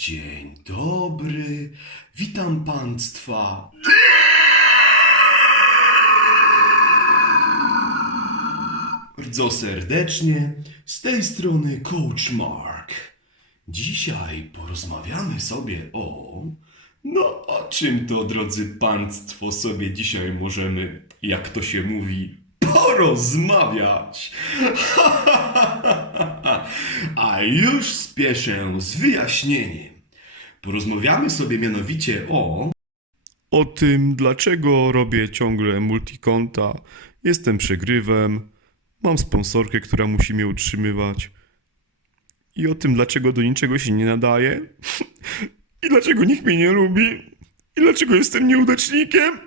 Dzień dobry, witam państwa. Bardzo serdecznie, z tej strony Coach Mark. Dzisiaj porozmawiamy sobie o... No, o czym to, drodzy państwo, sobie dzisiaj możemy, jak to się mówi, porozmawiać. A już spieszę z wyjaśnieniem. Porozmawiamy sobie mianowicie o... O tym, dlaczego robię ciągle multikonta. Jestem przegrywem, mam sponsorkę, która musi mnie utrzymywać. I o tym, dlaczego do niczego się nie nadaje. I dlaczego nikt mnie nie lubi. I dlaczego jestem nieudacznikiem.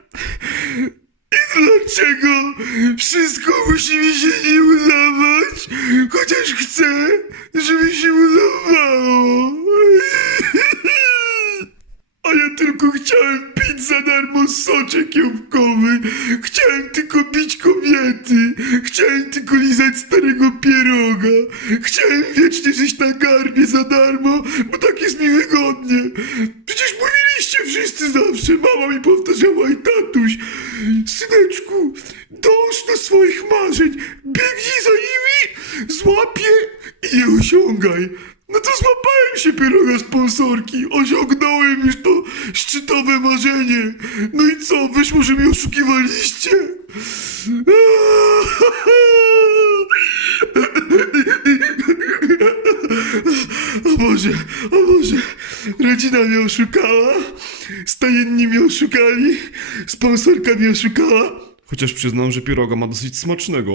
I dlaczego wszystko musi mi się nie udawać, chociaż chcę, żeby się udawało. A ja tylko chciałem pić za darmo soczek jabłkowy. Chciałem tylko bić kobiety. Chciałem tylko lizać starego pieroga. Chciałem wiecznie żyć na garbie za darmo, bo tak jest mi wygodnie. Przecież mówiliście wszyscy zawsze. Mama mi powtarzała i tatuś. Syneczku, dąż do swoich marzeń. Biegnij za nimi, złap je i je osiągaj. No to złapałem się pieroga sponsorki, osiągnąłem już to szczytowe marzenie. No i co, wyszło, że mnie oszukiwaliście? O Boże, o Boże, rodzina mnie oszukała, stajenni mnie oszukali, sponsorka mnie oszukała. Chociaż przyznam, że pieroga ma dosyć smacznego.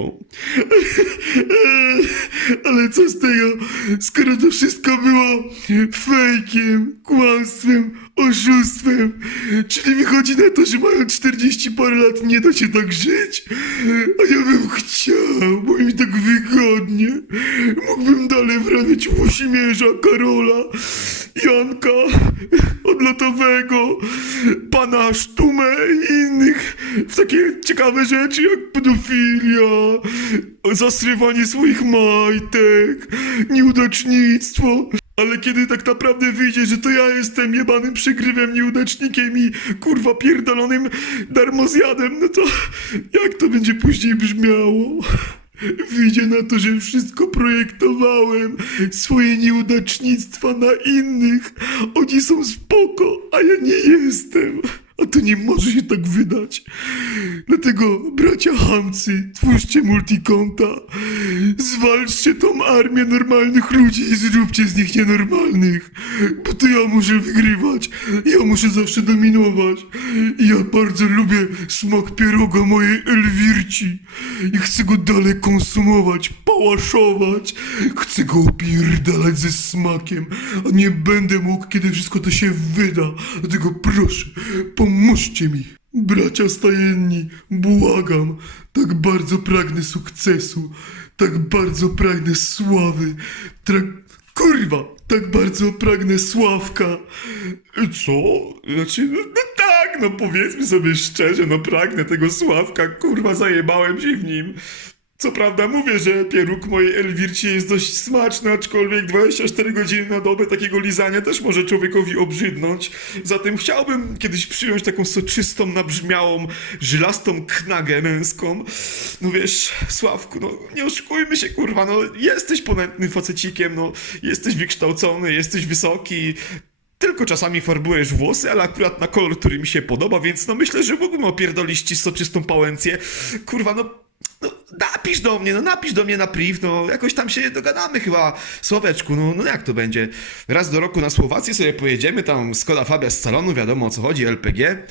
Ale co z tego, skoro to wszystko było fejkiem, kłamstwem, oszustwem. Czyli wychodzi na to, że mają 40 parę lat, nie da się tak żyć. A ja bym chciał, bo mi tak wygodnie. Mógłbym dalej wrabiać Włosimierza, Karola, Janka, Odlotowego, pana Sztumę i innych w takie ciekawe rzeczy jak pedofilia, zasrywanie swoich majtek, nieudacznictwo. Ale kiedy tak naprawdę wyjdzie, że to ja jestem jebanym przegrywem, nieudacznikiem i kurwa pierdolonym darmozjadem, no to jak to będzie później brzmiało? Wyjdzie na to, że wszystko projektowałem, swoje nieudacznictwa na innych. Oni są spoko, a ja nie jestem. A to nie może się tak wydać. Dlatego, bracia hamcy, twórzcie multikonta. Zwalczcie tą armię normalnych ludzi i zróbcie z nich nienormalnych. Bo to ja muszę wygrywać. Ja muszę zawsze dominować. I ja bardzo lubię smak pieroga mojej Elwirci. I chcę go dalej konsumować, pałaszować. Chcę go opierdalać ze smakiem. A nie będę mógł, kiedy wszystko to się wyda. Dlatego proszę, pomóżcie mi. Bracia stajenni, błagam, tak bardzo pragnę sukcesu, tak bardzo pragnę sławy, trak... Kurwa, tak bardzo pragnę Sławka. Co? Znaczy, no no powiedzmy sobie szczerze, no pragnę tego Sławka, kurwa, zajebałem się w nim. Co prawda mówię, że pieróg mojej Elwirci jest dość smaczny, aczkolwiek 24 godziny na dobę takiego lizania też może człowiekowi obrzydnąć. Zatem chciałbym kiedyś przyjąć taką soczystą, nabrzmiałą, żylastą knagę męską. No wiesz, Sławku, no nie oszukujmy się, kurwa, no jesteś ponętnym facecikiem, no jesteś wykształcony, jesteś wysoki, tylko czasami farbujesz włosy, ale akurat na kolor, który mi się podoba, więc no myślę, że mógłbym opierdolić ci soczystą pałęcję. Kurwa, no... No, napisz do mnie, no napisz do mnie na priv, no jakoś tam się dogadamy chyba, Sławeczku, no, no jak to będzie? Raz do roku na Słowację sobie pojedziemy, tam Skoda Fabia z salonu, wiadomo o co chodzi, LPG,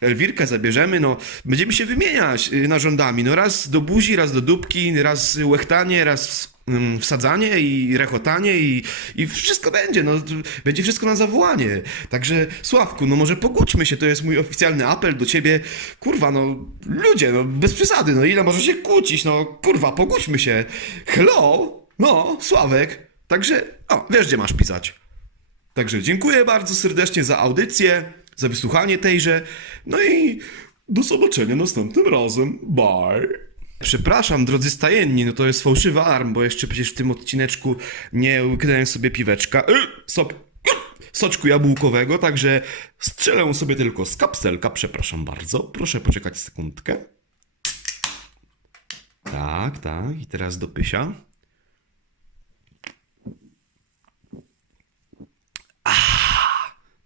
Elwirkę zabierzemy, no będziemy się wymieniać y, narządami, no raz do buzi, raz do dupki, raz łechtanie, raz wsadzanie i rechotanie i, i wszystko będzie, no będzie wszystko na zawołanie. Także Sławku, no może pogódźmy się, to jest mój oficjalny apel do ciebie. Kurwa, no ludzie, no bez przesady, no ile może się kłócić, no kurwa, pogódźmy się. Hello? No, Sławek. Także, o, wiesz gdzie masz pisać. Także dziękuję bardzo serdecznie za audycję, za wysłuchanie tejże. No i do zobaczenia następnym razem. Bye. Przepraszam, drodzy stajenni, no to jest fałszywy alarm, bo jeszcze przecież w tym odcineczku nie łyknąłem sobie piweczka. Y, Stop. soczku jabłkowego, także strzelę sobie tylko z kapselka, przepraszam bardzo. Proszę poczekać sekundkę. Tak, tak, i teraz do pysia.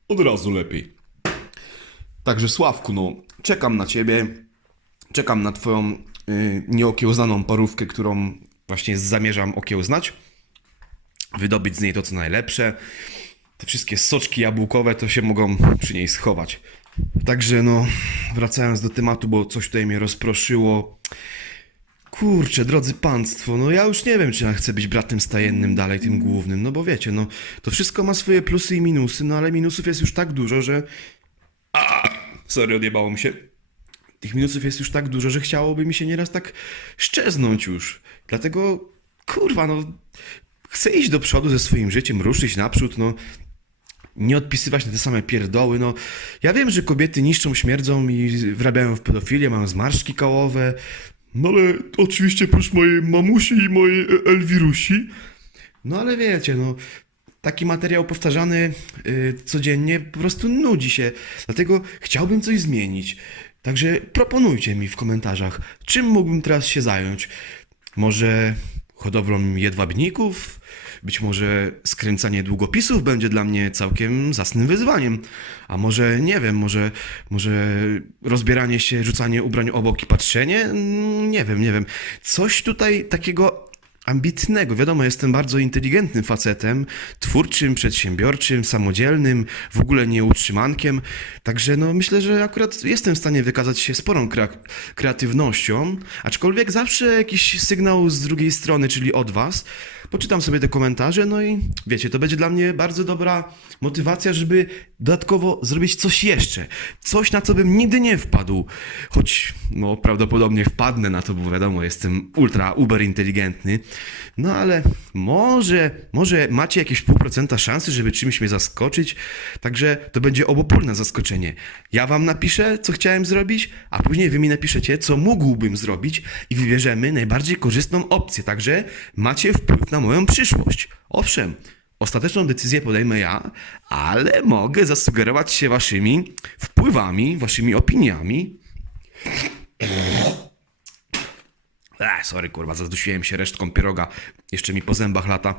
Od razu lepiej. Także Sławku, no, czekam na ciebie. Czekam na twoją y, nieokiełznaną parówkę, którą właśnie zamierzam okiełznać. Wydobyć z niej to, co najlepsze. Te wszystkie soczki jabłkowe to się mogą przy niej schować. Także no, wracając do tematu, bo coś tutaj mnie rozproszyło. Kurczę, drodzy państwo, no ja już nie wiem, czy ja chcę być bratem stajennym dalej, tym głównym, no bo wiecie, no to wszystko ma swoje plusy i minusy, no ale minusów jest już tak dużo, że... A, sorry, odjebało mi się. Tych minusów jest już tak dużo, że chciałoby mi się nieraz tak szczeznąć już. Dlatego, kurwa, no chcę iść do przodu ze swoim życiem, ruszyć naprzód, no nie odpisywać na te same pierdoły. No, ja wiem, że kobiety niszczą, śmierdzą i wrabiają w pedofilię, mają zmarszczki kołowe. No ale oczywiście prócz mojej mamusi i mojej e, Elwirusi. No ale wiecie, no taki materiał powtarzany y, codziennie po prostu nudzi się. Dlatego chciałbym coś zmienić. Także proponujcie mi w komentarzach, czym mógłbym teraz się zająć. Może hodowlą jedwabników? Być może skręcanie długopisów będzie dla mnie całkiem zasnym wyzwaniem. A może, nie wiem, może, może rozbieranie się, rzucanie ubrań obok i patrzenie? Mm, Nie wiem, nie wiem. Coś tutaj takiego ambitnego. Wiadomo, jestem bardzo inteligentnym facetem, twórczym, przedsiębiorczym, samodzielnym, w ogóle nie utrzymankiem. Także no, myślę, że akurat jestem w stanie wykazać się sporą krea- kreatywnością, aczkolwiek zawsze jakiś sygnał z drugiej strony, czyli od was. Poczytam sobie te komentarze, no i wiecie, to będzie dla mnie bardzo dobra motywacja, żeby dodatkowo zrobić coś jeszcze. Coś, na co bym nigdy nie wpadł. Choć, no, prawdopodobnie wpadnę na to, bo wiadomo, jestem ultra, uber inteligentny. No ale może, może macie jakieś pół procenta szansy, żeby czymś mnie zaskoczyć. Także to będzie obopólne zaskoczenie. Ja wam napiszę, co chciałem zrobić, a później wy mi napiszecie, co mógłbym zrobić i wybierzemy najbardziej korzystną opcję. Także macie wpływ na moją przyszłość. Owszem, ostateczną decyzję podejmę ja, ale mogę zasugerować się waszymi wpływami, waszymi opiniami. Ech, sorry, kurwa, zadusiłem się resztką pieroga. Jeszcze mi po zębach lata.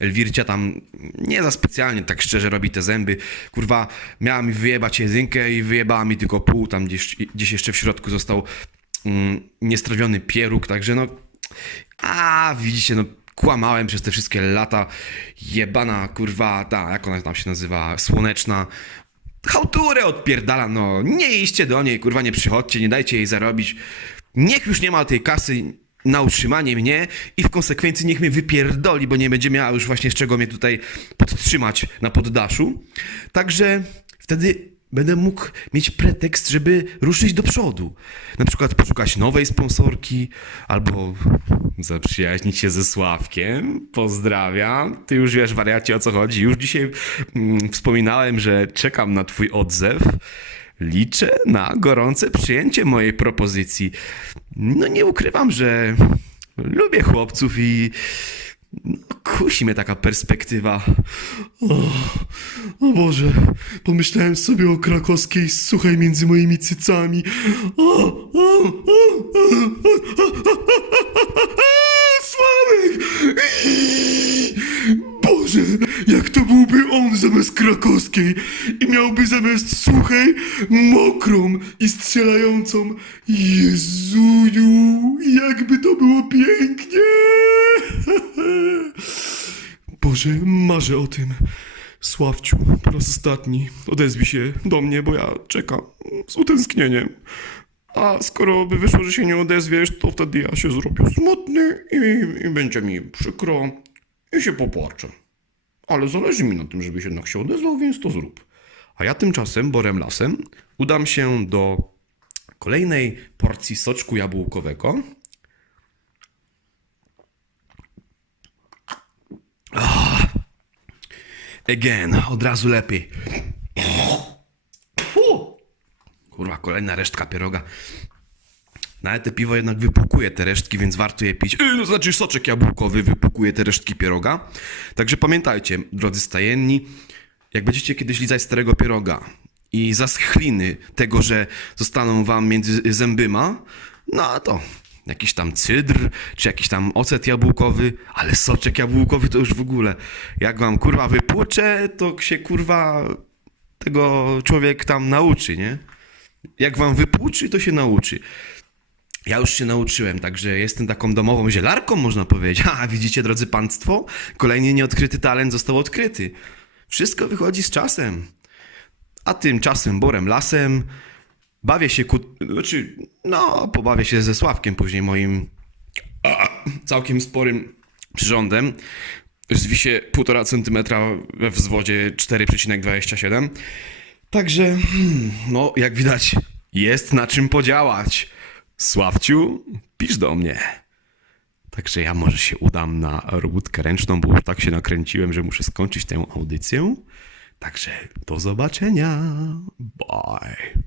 Elwircia tam nie za specjalnie, tak szczerze, robi te zęby. Kurwa, miała mi wyjebać jedynkę i wyjebała mi tylko pół. Tam gdzieś, gdzieś jeszcze w środku został mm, niestrawiony pieróg, także no... A, widzicie, no kłamałem przez te wszystkie lata. Jebana, kurwa, ta, jak ona tam się nazywa, słoneczna. Chałturę odpierdala, no. Nie idźcie do niej, kurwa, nie przychodźcie, nie dajcie jej zarobić. Niech już nie ma tej kasy na utrzymanie mnie i w konsekwencji niech mnie wypierdoli, bo nie będzie miała już właśnie z czego mnie tutaj podtrzymać na poddaszu. Także wtedy będę mógł mieć pretekst, żeby ruszyć do przodu. Na przykład poszukać nowej sponsorki albo zaprzyjaźnić się ze Sławkiem. Pozdrawiam. Ty już wiesz, wariacie, o co chodzi. Już dzisiaj mm, wspominałem, że czekam na twój odzew. Liczę na gorące przyjęcie mojej propozycji. No nie ukrywam, że lubię chłopców i kusi mnie taka perspektywa. O, o Boże, pomyślałem sobie o krakowskiej słuchaj między moimi cycami. O, o, o, o, o, o, Sławek! Boże, jak to byłby on zamiast krakowskiej i miałby zamiast suchej mokrą i strzelającą. Jezuju, jakby to było pięknie! Boże, marzę o tym. Sławciu, po raz ostatni odezwij się do mnie, bo ja czekam z utęsknieniem. A skoro by wyszło, że się nie odezwiesz, to wtedy ja się zrobię smutny i, i będzie mi przykro i się popłaczę. Ale zależy mi na tym, żebyś jednak się odezwał, więc to zrób. A ja tymczasem, borem lasem, udam się do kolejnej porcji soczku jabłkowego. Again, od razu lepiej. Kurwa, kolejna resztka pieroga. Nawet te piwo jednak wypłukuje te resztki, więc warto je pić. Yy, no znaczy soczek jabłkowy wypłukuje te resztki pieroga. Także pamiętajcie, drodzy stajenni, jak będziecie kiedyś lizać starego pieroga i za schliny tego, że zostaną wam między zębyma, no to jakiś tam cydr, czy jakiś tam ocet jabłkowy, ale soczek jabłkowy to już w ogóle. Jak wam kurwa wypłucze, to się kurwa tego człowiek tam nauczy, nie? Jak wam wypłuczy, to się nauczy. Ja już się nauczyłem, także jestem taką domową zielarką, można powiedzieć. A widzicie, drodzy państwo, kolejny nieodkryty talent został odkryty. Wszystko wychodzi z czasem. A tymczasem borem lasem bawię się ku... Znaczy, no, pobawię się ze Sławkiem później moim a, całkiem sporym przyrządem. Zwisie 1,5 cm we wzwodzie 4,27. Także, hmm, no, jak widać, jest na czym podziałać. Sławciu, pisz do mnie. Także ja może się udam na robótkę ręczną, bo już tak się nakręciłem, że muszę skończyć tę audycję. Także do zobaczenia. Bye.